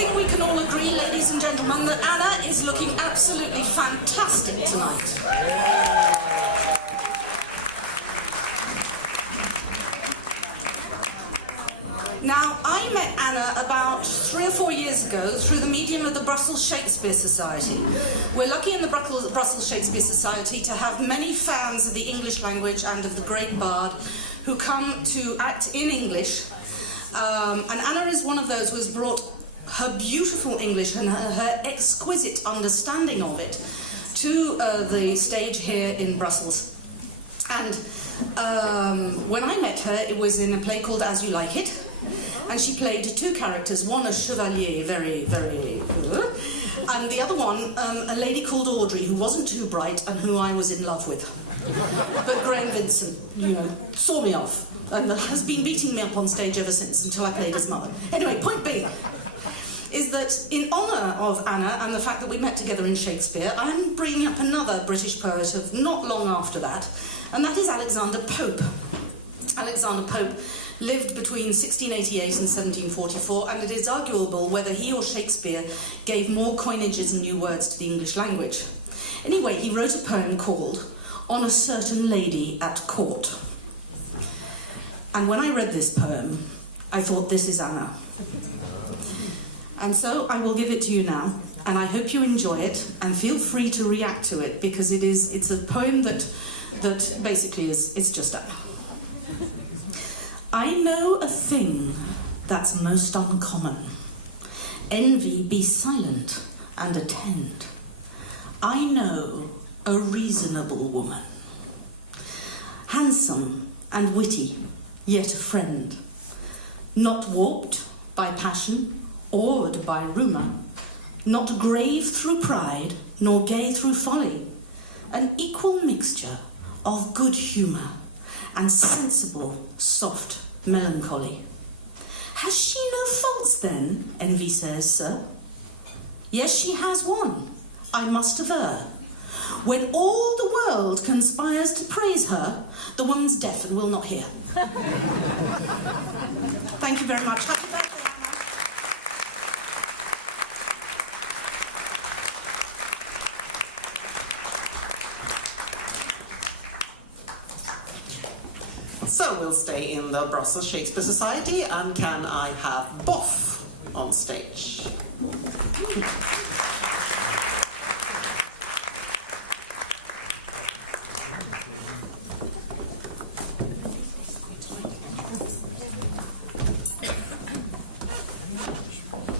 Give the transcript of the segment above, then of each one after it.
think we can all agree, ladies and gentlemen, that Anna is looking absolutely fantastic tonight. Now, I met Anna about 3 or 4 years ago through the medium of the Brussels Shakespeare Society. We're lucky in the Brussels Shakespeare Society to have many fans of the English language and of the great bard who come to act in English. And Anna is one of those who has brought her beautiful English and her exquisite understanding of it to the stage here in Brussels. And when I met her, it was in a play called As You Like It. And she played 2 characters, one a chevalier, very, very good, and the other one, a lady called Audrey, who wasn't too bright and who I was in love with. But Graham Vincent, you know, saw me off and has been beating me up on stage ever since, until I played his mother. Anyway, point being is that in honour of Anna and the fact that we met together in Shakespeare, I'm bringing up another British poet of not long after that, and that is Alexander Pope. Alexander Pope lived between 1688 and 1744, and it is arguable whether he or Shakespeare gave more coinages and new words to the English language. Anyway, he wrote a poem called On a Certain Lady at Court. And when I read this poem, I thought, this is Anna. And so I will give it to you now, and I hope you enjoy it, and feel free to react to it, because it's a poem that basically it's just Anna. I know a thing that's most uncommon. Envy, be silent and attend. I know a reasonable woman. Handsome and witty, yet a friend. Not warped by passion, awed by rumour. Not grave through pride, nor gay through folly. An equal mixture of good humour and sensible, soft melancholy. Has she no faults then, Envy says, sir? Yes, she has one, I must aver. When all the world conspires to praise her, the woman's deaf and will not hear. Thank you very much. Happy birthday, Anna. So we'll stay in the Brussels Shakespeare Society, and can I have Boff on stage?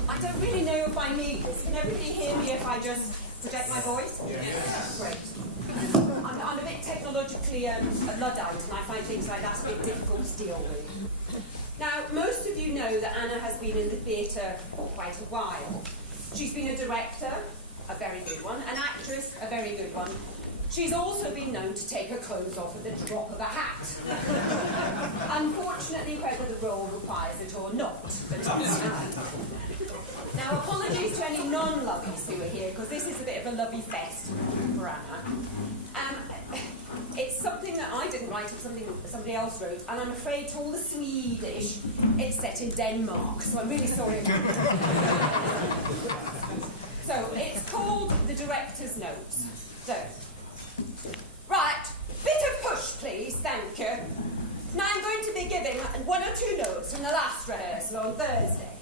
I don't really know if I need this. Can everybody hear me if I just project my voice? Yes. Great. I'm a bit technologically Luddite, and I find things like that a bit difficult to deal with. Now, most of you know that Anna has been in the theatre for quite a while. She's been a director, a very good one, an actress, a very good one. She's also been known to take her clothes off at the drop of a hat. Unfortunately, whether the role requires it or not. Now, apologies to any non-lovies who are here, because this is a bit of a lovey fest for Anna. It's something that I didn't write, it's something that somebody else wrote, and I'm afraid to all the Swedish, it's set in Denmark, so I'm really sorry about that. So, it's called The Director's Notes. So, right, bit of push, please, thank you. Now I'm going to be giving 1 or 2 notes from the last rehearsal on Thursday.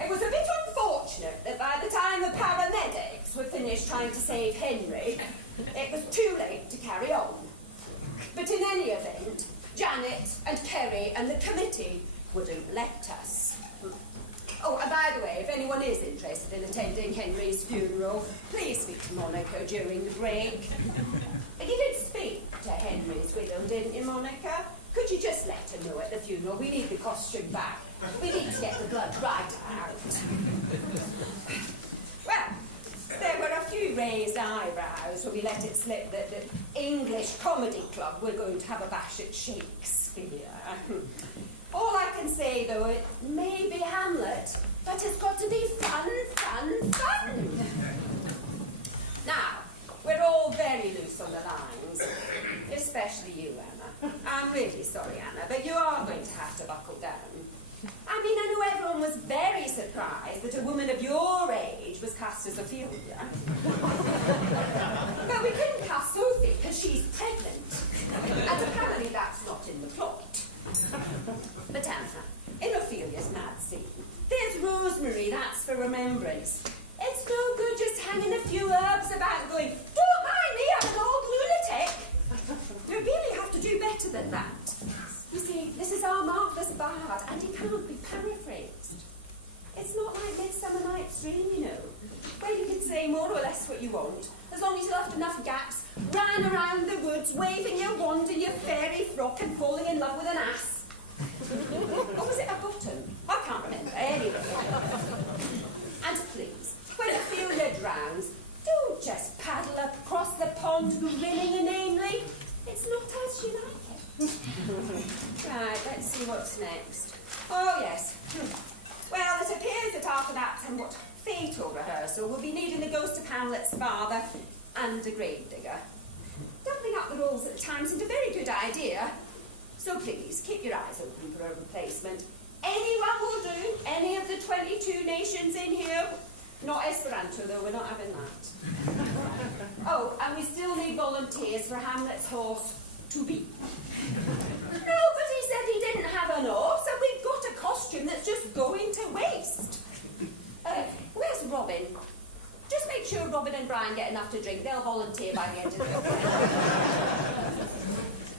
It was a bit unfortunate that by the time the paramedics were finished trying to save Henry, it was too late to carry on. But in any event, Janet and Kerry and the committee wouldn't let us. Oh, and by the way, if anyone is interested in attending Henry's funeral, please speak to Monica during the break. You did speak to Henry's widow, didn't you, Monica? Could you just let her know at the funeral we need the costume back? We need to get the blood right out. Well, there were a few raised eyebrows when we let it slip that the English Comedy Club were going to have a bash at Shakespeare. All I can say, though, it may be Hamlet, but it's got to be fun, fun, fun. Now, we're all very loose on the lines, especially you, Anna. I'm really sorry, Anna, but you are going to have to buckle down. I mean, I know everyone was very surprised surprised that a woman of your age was cast as Ophelia. But we couldn't cast Sophie because she's pregnant. And apparently that's not in the plot. But Anna, in Ophelia's mad scene, there's rosemary, that's for remembrance. It's no good just hanging a few herbs about and going, don't mind me, I'm an old lunatic. You really have to do better than that. You see, this is our marvellous bard, and he can't be paraphrased. It's not like Midsummer Night's Dream, you know, where you can say more or less what you want, as long as you left enough gaps, ran around the woods, waving your wand in your fairy frock and falling in love with an ass. Or was it a bottom? I can't remember. Anyway. And please, when Ophelia drowns, don't just paddle across the pond grinning inanely. It's not as you like it. Right, let's see what's next. Oh, yes. Well, it appears that after that somewhat fatal rehearsal, we'll be needing the ghost of Hamlet's father and a gravedigger. Doubling up the roles at the time seemed a very good idea. So please, keep your eyes open for a replacement. Anyone will do. Any of the 22 nations in here. Not Esperanto, though. We're not having that. Oh, and we still need volunteers for Hamlet's horse to be. Nobody said he didn't have an horse, and we've got a costume that's just going to waste. Where's Robin? Just make sure Robin and Brian get enough to drink. They'll volunteer by the end of the day.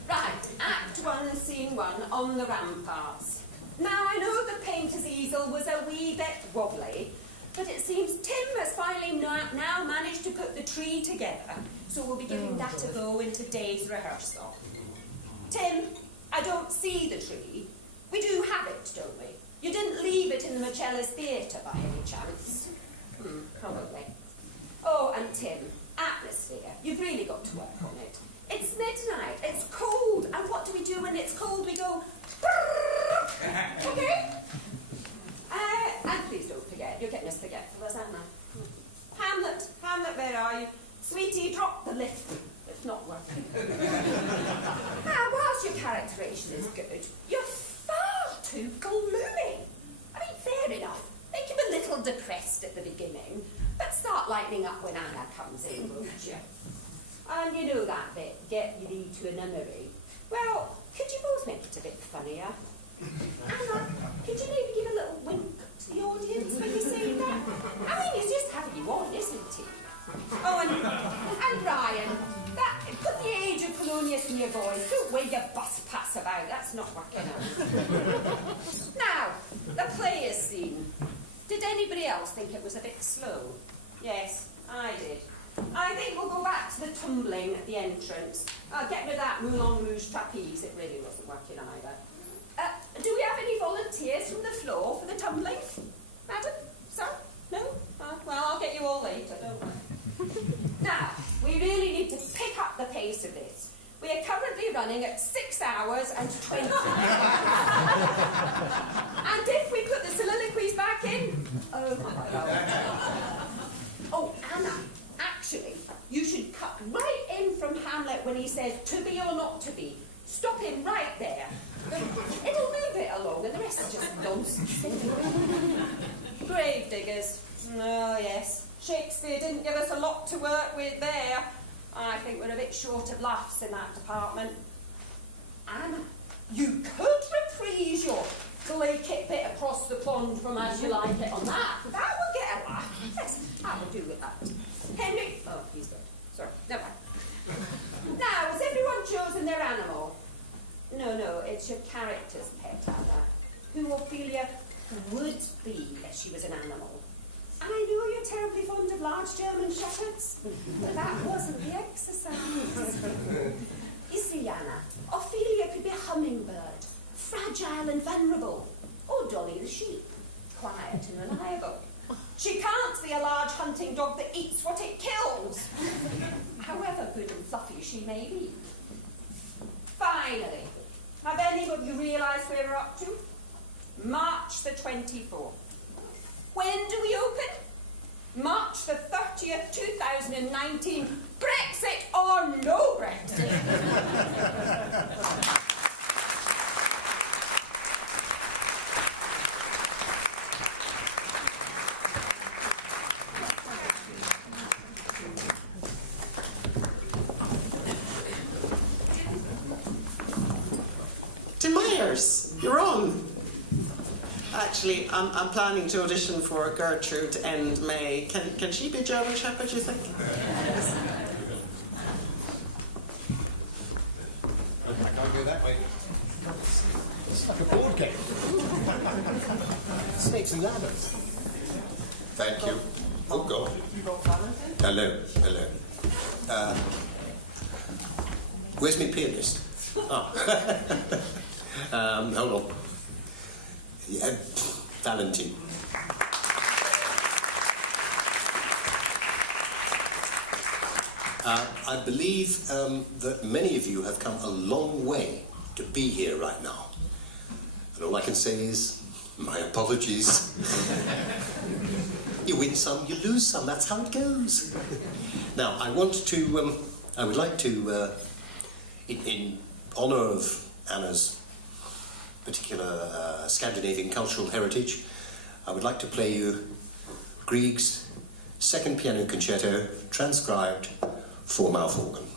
Right, Act 1, Scene 1, on the ramparts. Now, I know the painter's easel was a wee bit wobbly, but it seems Tim has finally now managed to put the tree together, so we'll be giving that a go in today's rehearsal. Tim, I don't see the tree. We do have it, don't we? You didn't leave it in the Marcella's theatre by any chance? Probably. Oh, and Tim, atmosphere. You've really got to work on it. It's midnight, it's cold, and what do we do when it's cold? We go, okay? And please don't forget, you're getting us forgetful, as Anna. Hamlet, where are you? Sweetie, drop the lift. It's not working. Now, whilst your characterization is good, you're far too gloomy. I mean, fair enough. Make him a little depressed at the beginning, but start lightening up when Anna comes in, won't you? And you know that bit, get you thee to a nunnery. Well, could you both make it a bit funnier? Anna, could you maybe give a little wink to the audience when you say that? I mean, he's just having you on, isn't he? Oh, and Brian, put the age of Polonius in your voice. Don't wave your bus pass about, that's not working out. Now, the players' scene. Did anybody else think it was a bit slow? Yes, I did. I think we'll go back to the tumbling at the entrance. Get rid of that Moulin Rouge trapeze, it really wasn't working either. Do we have any volunteers from the floor for the tumbling? Madam? Sir? No? Well, I'll get you all later, don't worry. Now, we really need to pick up the pace of this. We are currently running at 6 hours and 20 minutes. And if we put the soliloquies back in, oh my God. Oh, Anna. Actually, you should cut right in from Hamlet when he says to be or not to be. Stop him right there. It'll move it along and the rest is just nonsense. Gravediggers. Oh, yes. Shakespeare didn't give us a lot to work with there. I think we're a bit short of laughs in that department. Anna, you could reprise your Blake it bit across the pond from As You Like It on that. That would get a laugh. Yes, I would do with that. Henry, oh, he's dead. Sorry, never mind. Now, has everyone chosen their animal? No, it's your character's pet, Anna. Who Ophelia would be if she was an animal. I know you're terribly fond of large German shepherds, but that wasn't the exercise. You see, Anna, Ophelia could be a hummingbird, fragile and vulnerable, or Dolly the sheep, quiet and reliable. She can't be a large hunting dog that eats what it kills, however good and fluffy she may be. Finally, have any of you realised where we're up to? March the 24th. When do we open? March the 30th, 2019. Brexit or no Brexit? Actually, I'm planning to audition for Gertrude end May. Can she be German Shepherd, you think? I can't go that way. It's like a board game. Snakes and ladders. Thank you. Oh, God. Hello, hello. Where's my pianist? Oh. Hold on. Yeah, Valentine. I believe that many of you have come a long way to be here right now. And all I can say is, my apologies. You win some, you lose some, that's how it goes. Now, I would like to, in honour of Anna's particular Scandinavian cultural heritage, I would like to play you Grieg's second piano concerto, transcribed for mouth organ.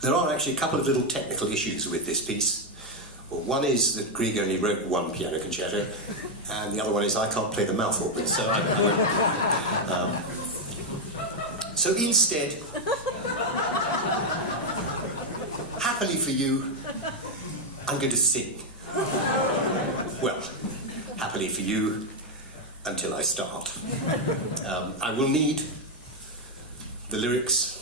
There are actually a couple of little technical issues with this piece. Well, one is that Grieg only wrote one piano concerto, and the other one is I can't play the mouth organ, so I won't. So instead, happily for you, I'm going to sing. Well, happily for you, until I start. I will need the lyrics,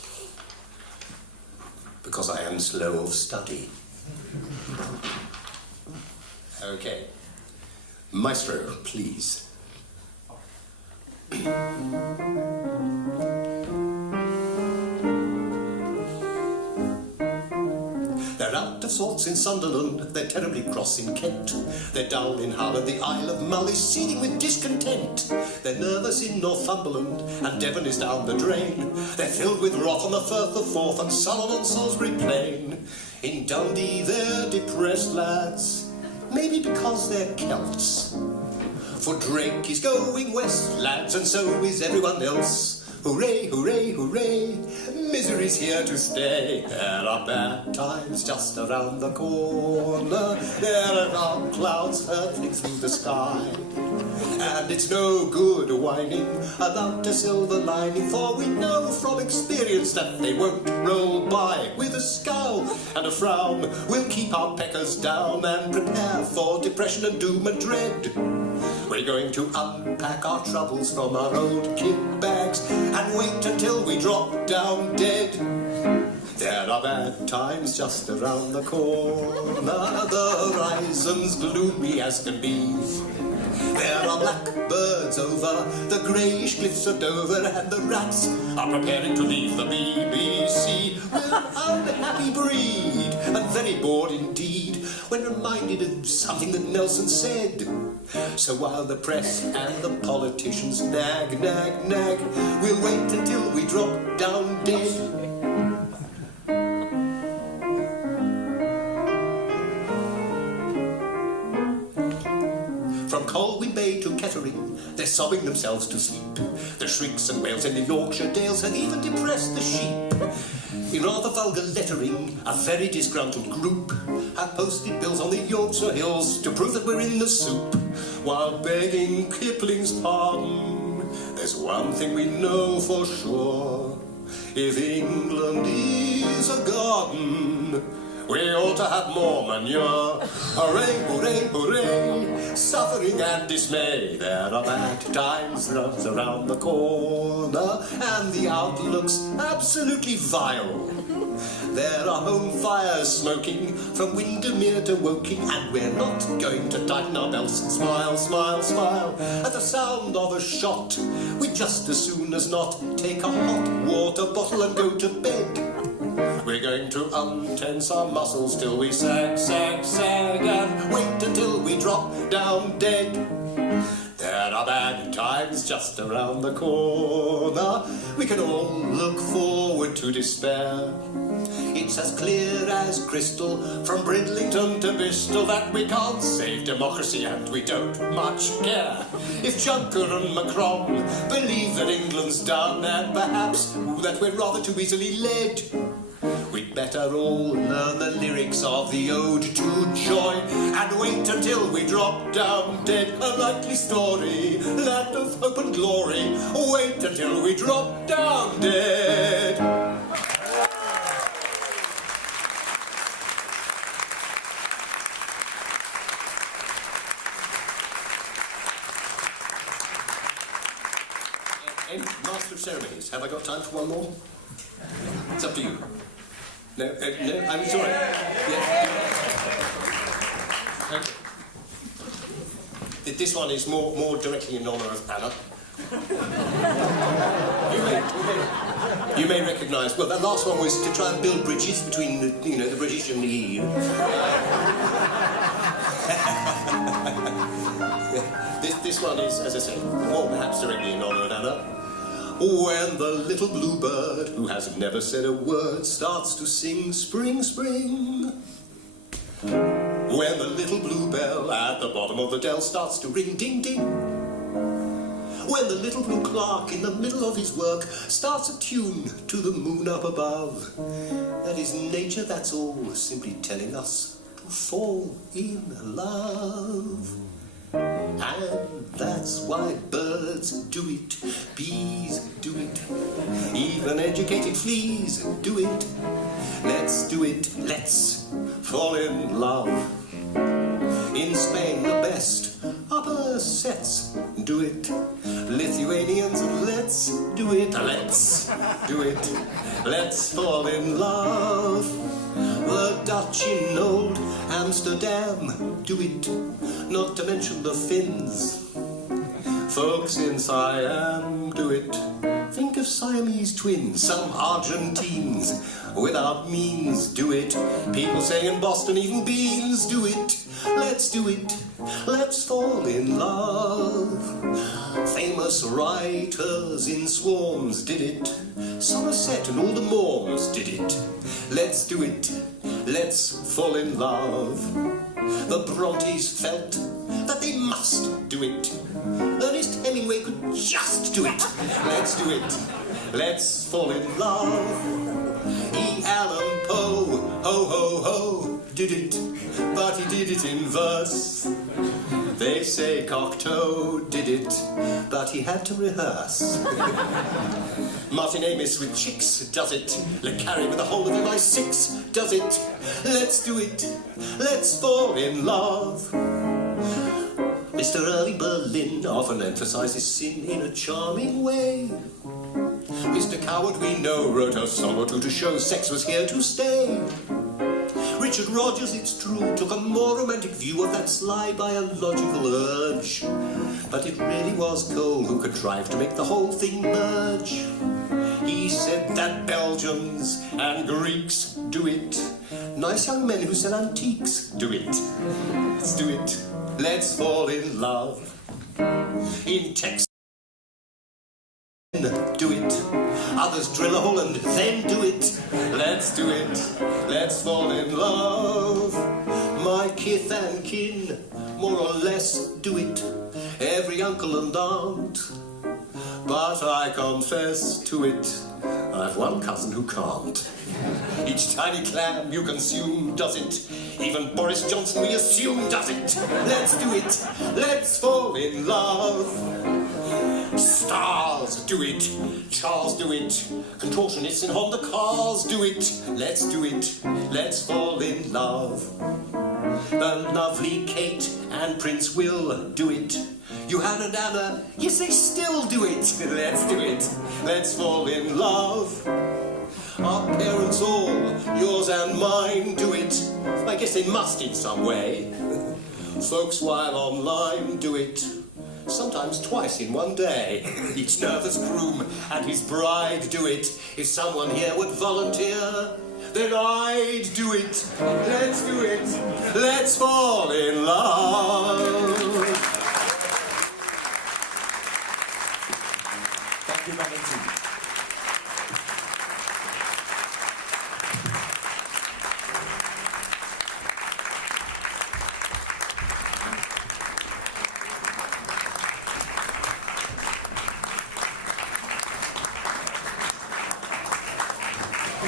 because I am slow of study. Okay. Maestro, please. They're out of sorts in Sunderland, they're terribly cross in Kent, they're dull in Hull and the Isle of Mull is seething with discontent. They're nervous in Northumberland and Devon is down the drain. They're filled with wrath on the Firth of Forth and sullen on Salisbury Plain. In Dundee they're depressed lads, maybe because they're Celts. For Drake is going west, lads, and so is everyone else. Hooray, hooray, hooray, misery's here to stay. There are bad times just around the corner. There are dark clouds hurtling through the sky. And it's no good whining about a silver lining, for we know from experience that they won't roll by. With a scowl and a frown, we'll keep our peckers down and prepare for depression and doom and dread. We're going to unpack our troubles from our old kit bags and wait until we drop down dead. There are bad times just around the corner, the horizon's gloomy as can be. There are blackbirds over the greyish cliffs of Dover, and the rats are preparing to leave the BBC. We're an unhappy breed, and very bored indeed, when reminded of something that Nelson said. So while the press and the politicians nag, nag, nag, we'll wait until we drop down dead. From Colwyn Bay to Kettering, they're sobbing themselves to sleep. The shrieks and wails in the Yorkshire dales have even depressed the sheep. In rather vulgar lettering, a very disgruntled group have posted bills on the Yorkshire hills to prove that we're in the soup. While begging Kipling's pardon, there's one thing we know for sure. If England is a garden, we ought to have more manure. Hooray, hooray, hooray, suffering and dismay. There are bad times around the corner, and the outlook's absolutely vile. There are home fires smoking from Windermere to Woking, and we're not going to tighten our belts and smile, smile, smile at the sound of a shot. We'd just as soon as not take a hot water bottle and go to bed. We're going to untense our muscles till we sag, sag, sag, and wait until we drop down dead. There are bad times just around the corner. We can all look forward to despair. It's as clear as crystal from Bridlington to Bristol that we can't save democracy and we don't much care. If Juncker and Macron believe that England's done and perhaps that we're rather too easily led, we'd better all learn the lyrics of the Ode to Joy and wait until we drop down dead. A likely story, land of hope and glory. Wait until we drop down dead. Master of Ceremonies, have I got time for one more? It's up to you. No, no, I'm sorry. Yeah. Okay. This one is more directly in honour of Anna. You may recognise. Well, that last one was to try and build bridges between the British and the EU. This one is, as I say, more perhaps directly in honour of Anna. When the little bluebird, who has never said a word, starts to sing spring, spring. When the little bluebell at the bottom of the dell starts to ring, ding, ding. When the little blue clerk in the middle of his work starts a tune to the moon up above. That is nature, that's all, simply telling us to fall in love. And that's why birds do it, bees do it, even educated fleas do it. Let's do it, let's fall in love. In Spain the best upper sets do it. Lithuanians, let's do it, let's do it, let's fall in love. The Dutch in old Amsterdam do it, not to mention the Finns. Folks in Siam do it. Think of Siamese twins, some Argentines without means do it. People saying in Boston even beans do it. Let's do it, let's fall in love. Famous writers in swarms did it. Somerset and all the Morms did it. Let's do it, let's fall in love. The Brontes felt that they must do it. Ernest Hemingway could just do it. Let's do it, let's fall in love. E. Allan Poe, ho ho ho, did it, but he did it in verse. They say Cocteau did it, but he had to rehearse. Martin Amis with Chicks does it. Le Carre with the whole of MI6 does it. Let's do it, let's fall in love. Mr. Irving Berlin often emphasises sin in a charming way. Mr. Coward, we know, wrote a song or two to show sex was here to stay. Richard Rogers, it's true, took a more romantic view of that sly biological urge. But it really was Cole who contrived to make the whole thing merge. He said that Belgians and Greeks do it. Nice young men who sell antiques do it. Let's do it. Let's fall in love. In Texas, do it. Others drill a hole and then do it. Let's do it. Let's fall in love. My kith and kin, more or less, do it. Every uncle and aunt. But I confess to it, I've one cousin who can't. Each tiny clam you consume does it. Even Boris Johnson, we assume, does it. Let's do it. Let's fall in love. Stars do it. Charles do it. Contortionists in Honda cars do it. Let's do it. Let's fall in love. The lovely Kate and Prince Will do it. Johan and Anna, yes, they still do it. Let's do it. Let's fall in love. Our parents all, yours and mine, do it. I guess they must in some way. Folks while online do it. Sometimes twice in one day. Each nervous groom and his bride do it. If someone here would volunteer, then I'd do it. Let's do it. Let's fall in love. Thank you, Valentin.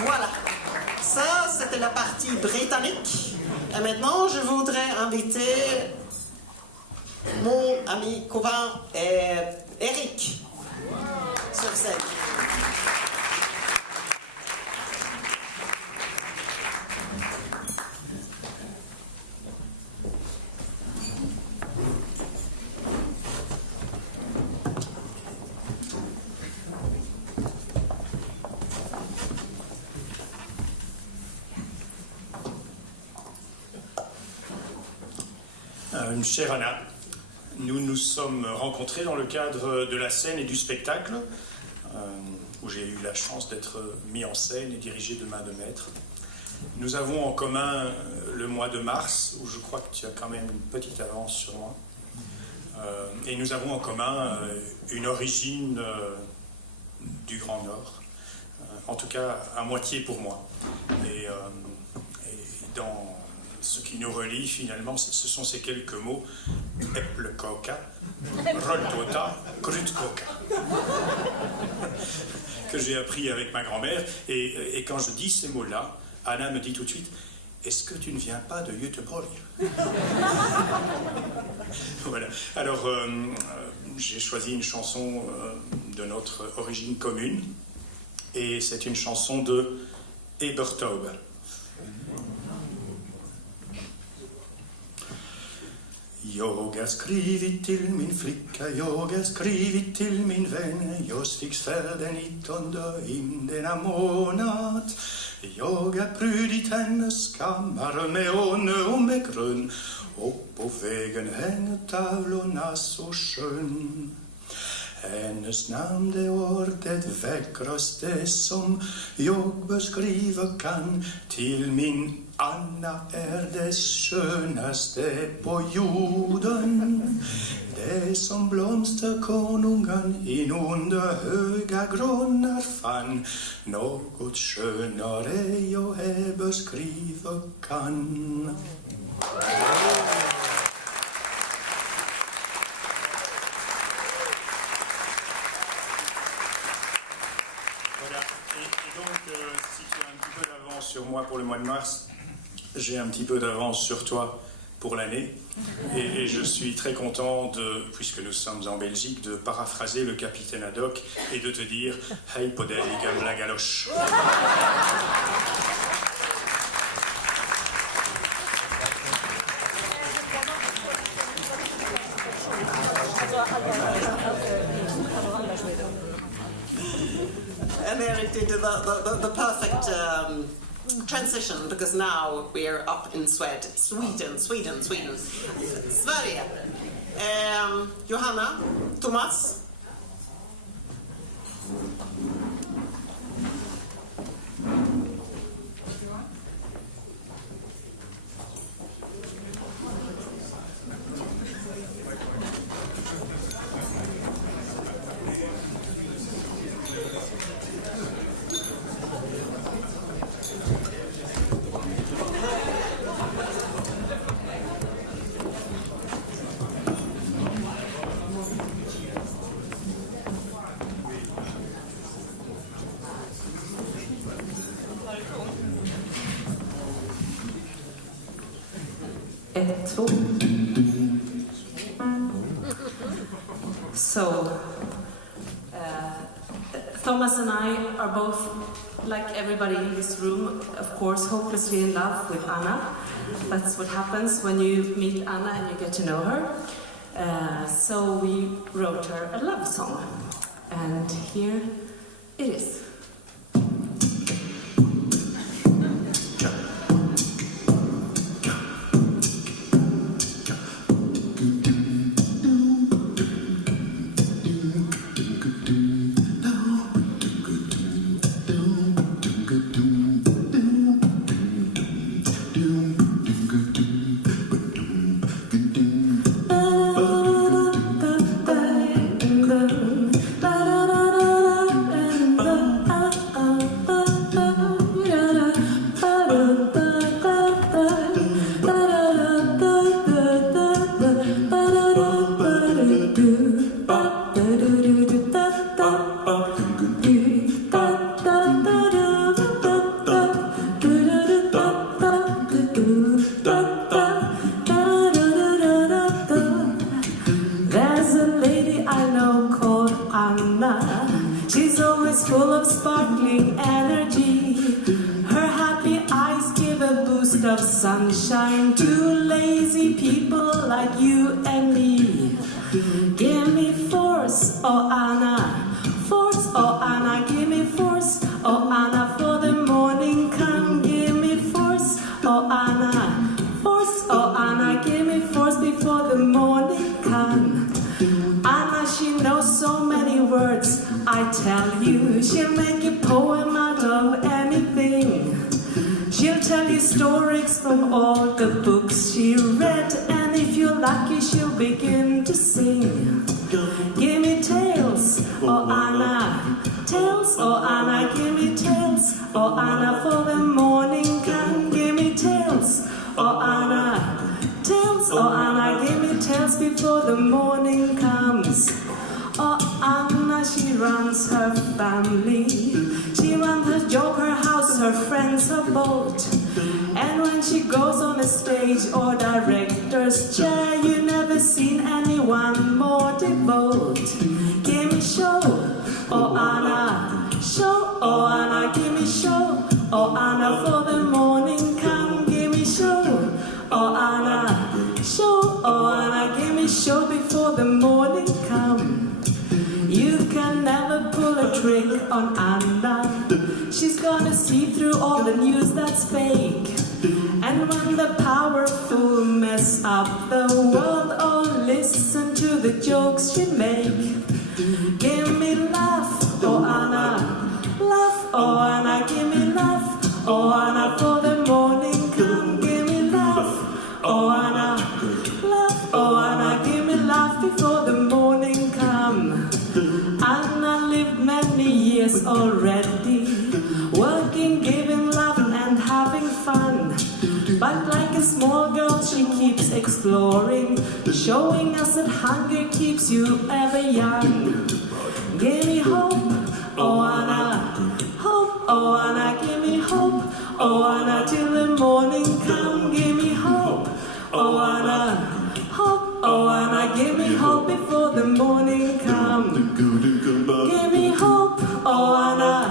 Voilà. Ça, c'était la partie britannique. Et maintenant, je voudrais inviter mon ami, copain, Eric, sur scène. Chère Anna, nous nous sommes rencontrés dans le cadre de la scène et du spectacle, où j'ai eu la chance d'être mis en scène et dirigé de main de maître. Nous avons en commun le mois de mars, où je crois que tu as quand même une petite avance sur moi. Et nous avons en commun une origine du Grand Nord, en tout cas à moitié pour moi. Et dans ce qui nous relie finalement, ce sont ces quelques mots: Äppelkaka, Rolltårta, Krydtkaka, que j'ai appris avec ma grand-mère. Et quand je dis ces mots-là, Anna me dit tout de suite: est-ce que tu ne viens pas de Göteborg? Voilà. Alors, j'ai choisi une chanson de notre origine commune, et c'est une chanson de Ebertaube. Jag har skrivit till min flicka, jag har skrivit till min vän. Jag fick färden 19 in denna månad. Jag har prydit hennes kammare med åne och med grön. Och på vägen hänger tavlorna så skön. Hennes namn det var det vackraste som jag beskriva kan. Till min Anna är det skönaste på jorden. Det som blomsterkonungen inunder höga grannar fann. Något skönare jag ej beskriva kan. Si tu as un petit peu d'avance sur moi pour le mois de mars, j'ai un petit peu d'avance sur toi pour l'année. Et je suis très content puisque nous sommes en Belgique, de paraphraser le capitaine Haddock et de te dire « Hey, podel, gamme la galoche ». And Eric did the perfect transition, because now we're up in Sweden. Sverige. Johanna, Thomas. So, Thomas and I are both, like everybody in this room, of course, hopelessly in love with Anna. That's what happens when you meet Anna and you get to know her. So we wrote her a love song, and here it is. taste of sunshine to lazy people like you and me. Give me force, oh Anna, force, oh Anna, give me force, oh Anna, for the morning come. Give me force, oh Anna, force, oh Anna, give me force before the morning come. Anna, she knows so many words, I tell you, she'll make a poem out of anything. She'll tell you stories from all the books she read, and if you're lucky, she'll begin to sing. Give me tales, oh Anna, tales, oh Anna, give me tales, oh Anna, for the morning come. Give me tales, oh Anna, tales, oh Anna, give me tales before the morning comes. Oh Anna, she runs her family, she runs her job, her house, her friends, her boat. And when she goes on a stage or director's chair, you never seen anyone more devout. Give me show, oh Anna, show, oh Anna, give me show, oh Anna, for the morning come. Give me show, oh Anna, show, oh Anna, give me show before the morning come. You can never pull a trick on Anna. She's gonna see through all the news that's fake. And when the powerful mess up the world, oh, listen to the jokes she make. Give me laugh, oh Anna, laugh, oh Anna, give me laugh, oh Anna, for the morning come. Give me laugh, oh Anna, laugh, oh Anna, give me laugh before the morning come. Anna lived many years already, working, giving love and having fun. But like a small girl, she keeps exploring, showing us that hunger keeps you ever young. Give me hope, oh Anna, hope, oh Anna, give me hope, oh Anna, till the morning come. Give me hope, oh Anna, hope, oh Anna, give me hope before the morning come. Give me hope, oh Anna,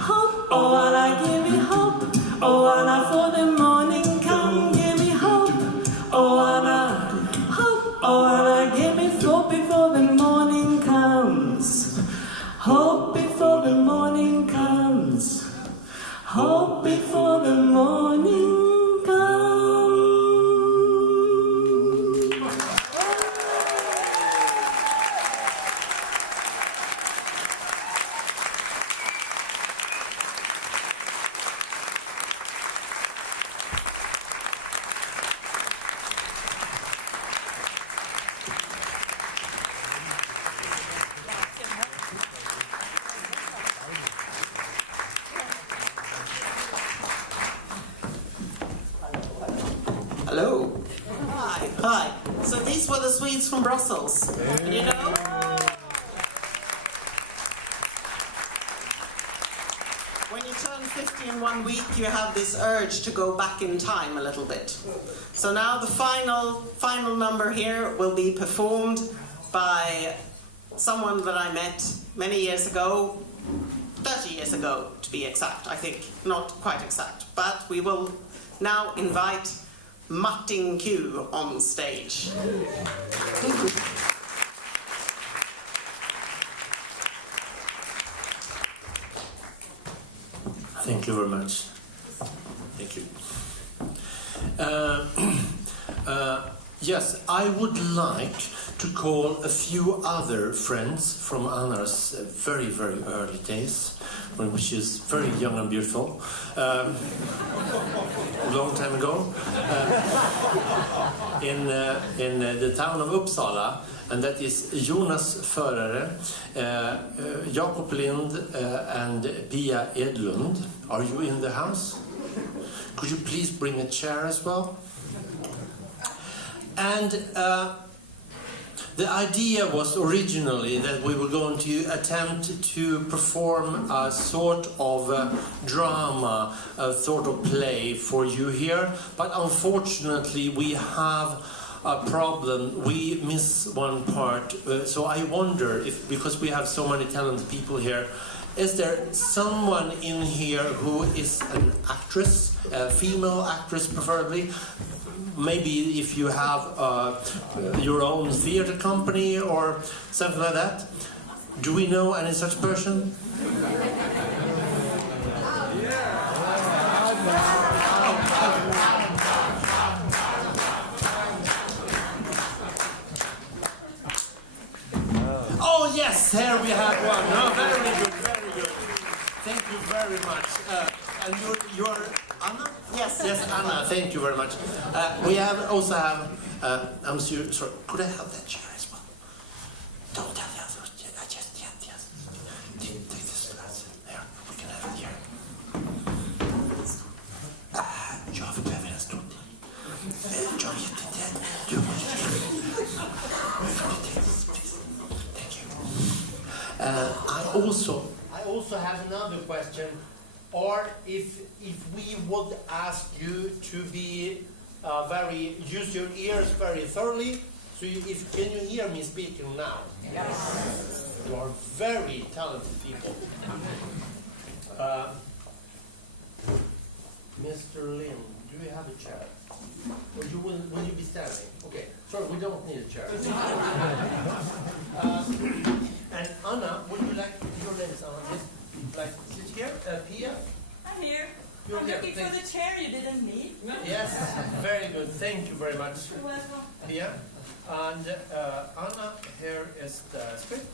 hope, oh Anna, give me hope, oh Anna, for the morning come. Give me hope, oh Anna, hope, oh Anna, give me hope before the morning comes. Hope before the morning comes. Hope before the morning comes. Hello. Hi. Hi. So these were the Swedes from Brussels. You know? When you turn 50 in 1 week, you have this urge to go back in time a little bit. So now the final number here will be performed by someone that I met many years ago, 30 years ago to be exact, I think, not quite exact. But we will now invite Martin Q on stage. Thank you very much. Thank you. Yes, I would like to call a few other friends from Anna's very, very early days, when she was very young and beautiful, a long time ago, in the town of Uppsala, and that is Jonas Förare, Jakob Lind, and Pia Edlund. Are you in the house? Could you please bring a chair as well? And the idea was originally that we were going to attempt to perform a sort of drama, a sort of play for you here, but unfortunately we have a problem. We miss one part, so I wonder if, because we have so many talented people here, Is there someone in here who is an actress, a female actress preferably? Maybe if you have your own theater company or something like that? Do we know any such person? Oh yes, here we have one. Oh, very good, very good. Thank you very much. And you're Anna? Yes. Yes, Anna. Thank you very much. We also have. I'm sorry. Could I have that chair as well? Don't tell the others. Yes. Take this glass. There. We can have it here. Jag behöver en stor. Jag vet inte. Du måste. Thank you. I also have another question. Or if we would ask you to be use your ears very thoroughly. So can you hear me speaking now? Yes. You are very talented people. Mr. Lim, do you have a chair? Or will you be standing? Okay. Sorry, we don't need a chair. And Anna, would you like your name is Anna? Like sit here, Pia. I'm here. You're I'm here, looking for the chair you didn't need. Yes, very good. Thank you very much, You're welcome. Pia. And Anna, here is the script.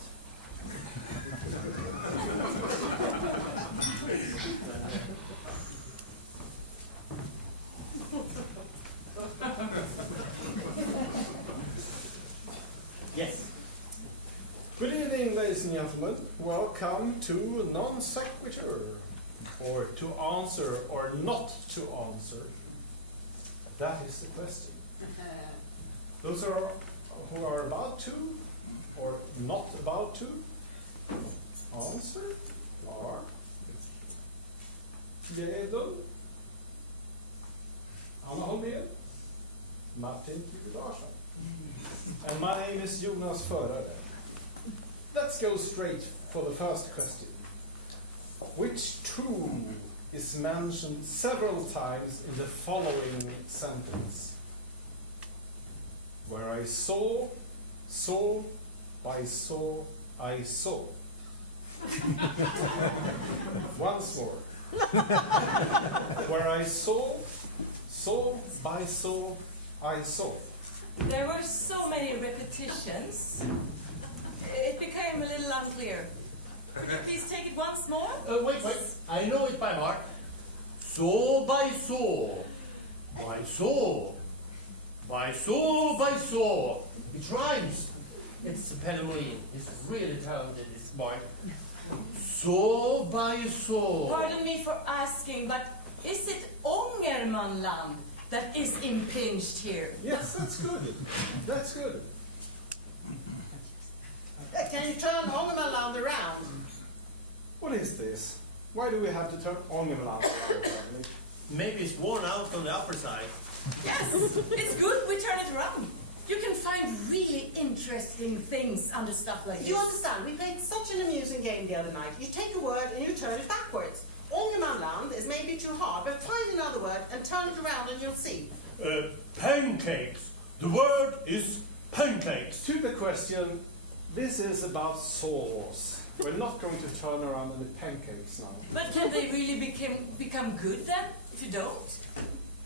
Yes. Good evening, ladies and gentlemen. Welcome to Non Sequitur, or to answer or not to answer. That is the question. Those who are about to or not about to answer are Edel, Anna Holmen, Martin Larsson. And my name is Jonas Förare. Let's go straight for the first question. Which tomb is mentioned several times in the following sentence? Where I saw, I saw. Once more. Where I saw, I saw. There were so many repetitions. It became a little unclear. Could you please take it once more? Wait. I know it by heart. Saw by saw. By saw. By saw by saw. It rhymes. It's Pellemoin. He's really talented, this boy. Saw by saw. Pardon me for asking, but is it Ångermanland that is impinged here? Yes, that's good. That's good. Can you turn Ångermanland around? What is this? Why do we have to turn Ångermanland around? Maybe it's worn out on the upper side. Yes, it's good we turn it around. You can find really interesting things under stuff like this. You understand, we played such an amusing game the other night. You take a word and you turn it backwards. Ångermanland is maybe too hard, but find another word and turn it around and you'll see. Pancakes. The word is pancakes. To the question, this is about sauce. We're not going to turn around any pancakes now. But can they really become good then, if you don't?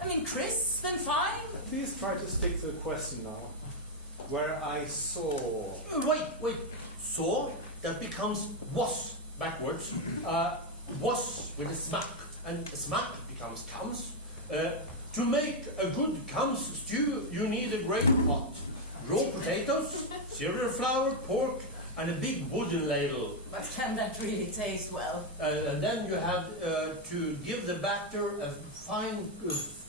I mean, crisp and fine. Please try to stick to the question now. Where I saw. Wait. Saw, that becomes was backwards. Was with a smack. And a smack becomes comes. To make a good comes stew, you need a great pot. Raw potatoes, cereal flour, pork, and a big wooden ladle. But can that really taste well? And then you have to give the batter a fine,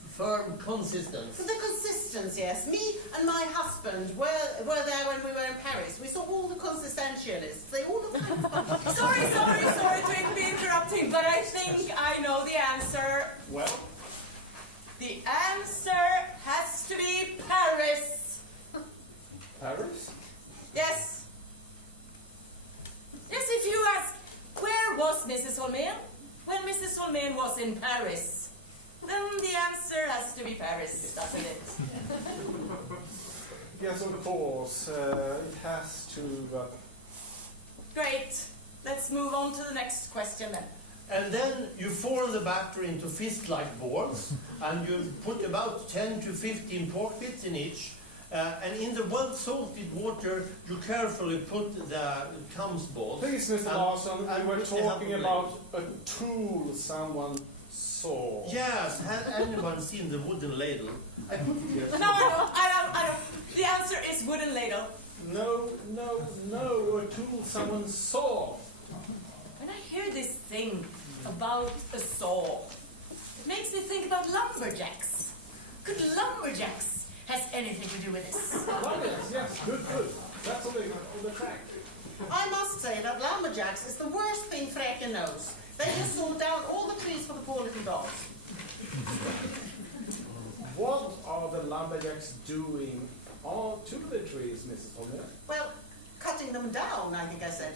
firm consistency. The consistency, yes. Me and my husband were there when we were in Paris. We saw all the consistentialists. They all look like Sorry to be interrupting, but I think I know the answer. Well? The answer has to be Paris. Paris? Yes. Yes, if you ask, where was in Paris, then the answer has to be Paris, doesn't it? Yes, of course. It has to. Great. Let's move on to the next question then. And then you form the batter into fist-like balls, and you put about 10 to 15 pork bits in each. And in the well-salted water, you carefully put the cums balls. Please, Mr. Larsson, and we were put the help talking of about a tool someone saw. Yes, has anyone seen the wooden ladle? I put it here. No, I don't. The answer is wooden ladle. No, a tool someone saw. When I hear this thing about a saw, it makes me think about lumberjacks. Could lumberjacks has anything to do with this? Oh, yes, good. That's on the track. I must say that lumberjacks is the worst thing Freken knows. They just saw down all the trees for the poor little dogs. What are the lumberjacks doing to the trees, Mrs. Holmen? Well, cutting them down, I think I said.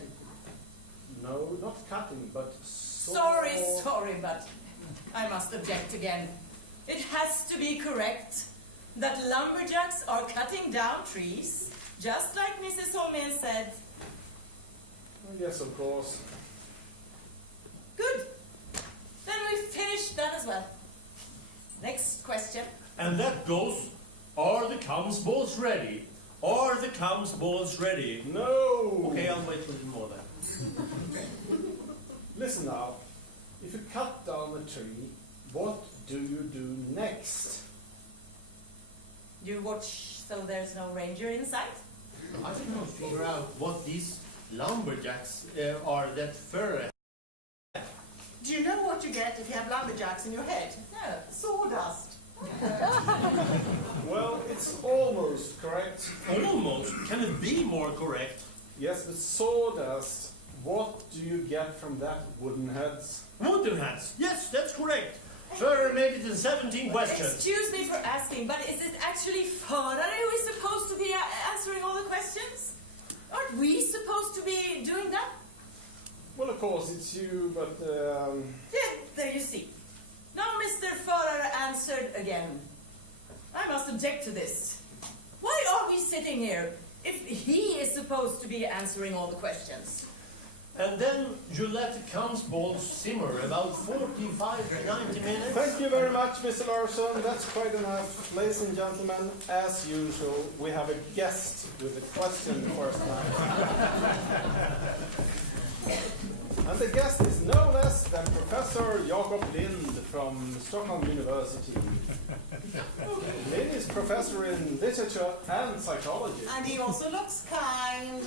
No, not cutting, but Sorry, but I must object again. It has to be correct that lumberjacks are cutting down trees, just like Mrs. Holmen said. Yes, of course. Good. Then we've finished that as well. Next question. And that goes, are the cums balls ready? Are the cums balls ready? No! Okay, I'll wait a little more then. Listen now. If you cut down a tree, what do you do next? You watch so there's no ranger in sight? I cannot figure out what these lumberjacks are that fur. Do you know what you get if you have lumberjacks in your head? No. Sawdust. Well, it's almost correct. Almost. Can it be more correct? Yes, but sawdust. What do you get from that, wooden heads? Wooden hats. Yes, that's correct. Fur made it in 17 questions. Excuse me for asking, but is it actually Farah who is supposed to be answering all the questions? Aren't we supposed to be doing that? Well, of course, it's you, but... Yeah, there you see. Now Mr. Farah answered again. I must object to this. Why are we sitting here if he is supposed to be answering all the questions? And then you let the cums balls simmer about 45 to 90 minutes. Thank you very much, Mr. Larsson. That's quite enough. Ladies and gentlemen, as usual, we have a guest with a question first time. And the guest is no less than Professor Jakob Lind from Stockholm University. Lind is professor in literature and psychology. And he also looks kind.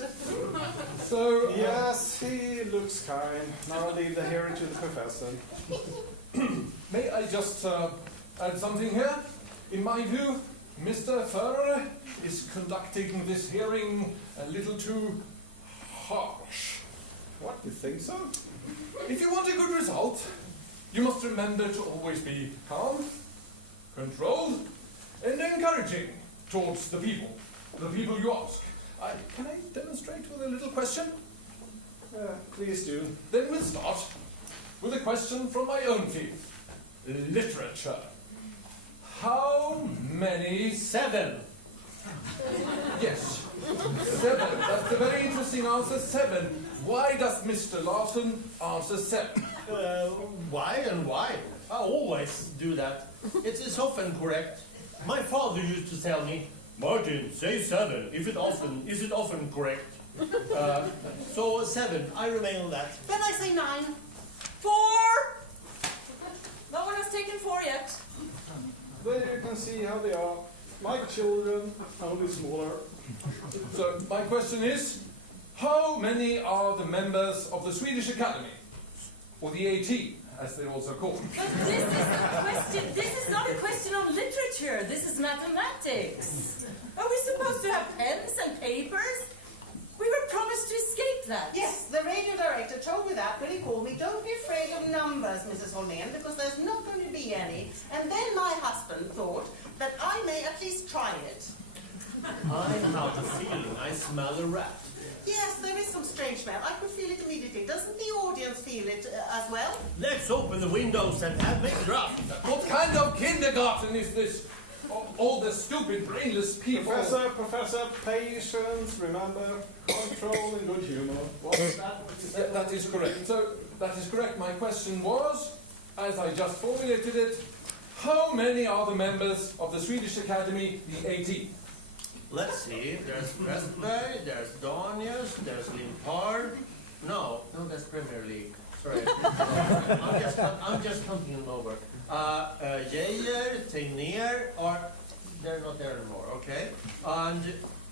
So, yes, he looks kind. Now I'll leave the hearing to the professor. May I just add something here? In my view, Mr. Ferrer is conducting this hearing a little too harsh. What, you think so? If you want a good result, you must remember to always be calm, controlled, and encouraging towards the people you ask. Can I demonstrate with a little question? Please do. Then we'll start with a question from my own field, literature. How many? 7. Yes, 7. That's a very interesting answer, 7. Why does Mr. Larsson answer 7? Why and why? I always do that. It is often correct. My father used to tell me, Martin, say 7. Is it often correct? So 7. I remain on that. Then I say 9. 4! No one has taken 4 yet. There you can see how they are. Like children, only smaller. So my question is, how many are the members of the Swedish Academy? Or the AT, as they're also called. But this is a question. This is not a question on literature. This is mathematics. Are we supposed to have pens and papers? We were promised to escape that. Yes, the radio director told me that when he called me, don't be afraid of numbers, Mrs. Holmen, because there's not going to be any. And then my husband thought that I may at least try it. I have a feeling I smell a rat. Yes, there is some strange smell. I could feel it immediately. lucidity. Doesn't the audience feel it as well? Let's open the windows and make a draft. What kind of kindergarten is this? All the stupid, brainless people. Professor, patience, remember, control and good humor. What's that? What you said? That is correct. So, that is correct. My question was, as I just formulated it, how many are the members of the Swedish Academy, the 18? Let's see. There's Westberg, there's Danius, there's Limpard. No, that's Premier League. Sorry. I'm just counting them over. Geijer, Tegnér, they're not there anymore, okay? And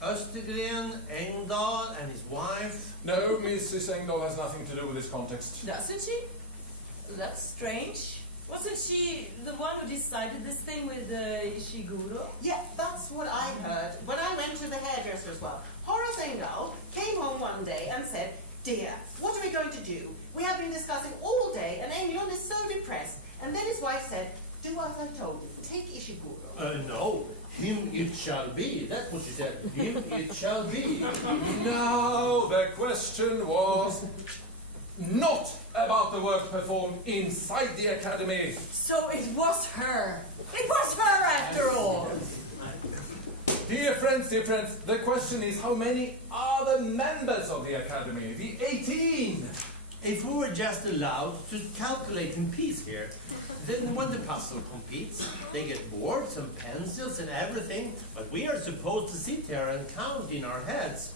Östergren, Engdahl, and his wife. No, Mrs. Engdahl has nothing to do with this context. Doesn't she? That's strange. Wasn't she the one who decided this thing with Ishiguro? Yeah, that's what I heard when I went to the hairdresser as well. Horace Engdahl came home one day and said, "Dear, what are we going to do? We have been discussing all day and England is so depressed." And then his wife said, "Do as I told you, take Ishiguro." No, him it shall be. That's what she said. Him it shall be. No, the question was not about the work performed inside the academy. So it was her. It was her after all. Dear friends, the question is how many are the members of the academy? The 18! If we were just allowed to calculate in peace here, then when the puzzle competes, they get boards and pencils and everything, but we are supposed to sit here and count in our heads.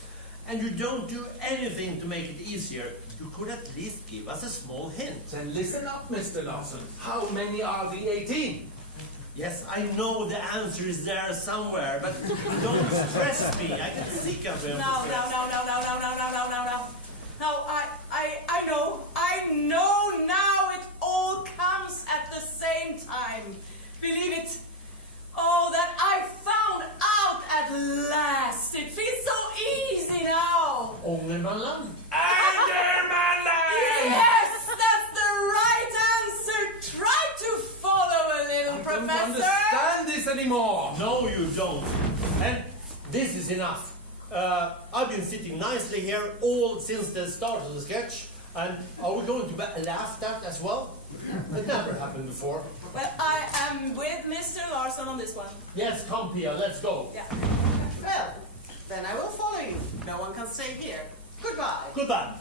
And you don't do anything to make it easier. You could at least give us a small hint. Then listen up, Mr. Larson. How many are the 18? Yes, I know the answer is there somewhere, but don't stress me. I get sick of it. No. No, I know now it all comes at the same time. Believe it. Oh, that I found out at last. It feels so easy now. Ångermanland? Yes, that's the right answer. Try to follow a little, I Professor. don't understand this anymore. No, you don't. And this is enough. I've been sitting nicely here all since the start of the sketch. And are we going to be laughed at as well? It never happened before. Well, I am with Mr. Larson on this one. Yes, come Pia, let's go. Yeah. Well, then I will follow you. No one can stay here. Goodbye. Goodbye.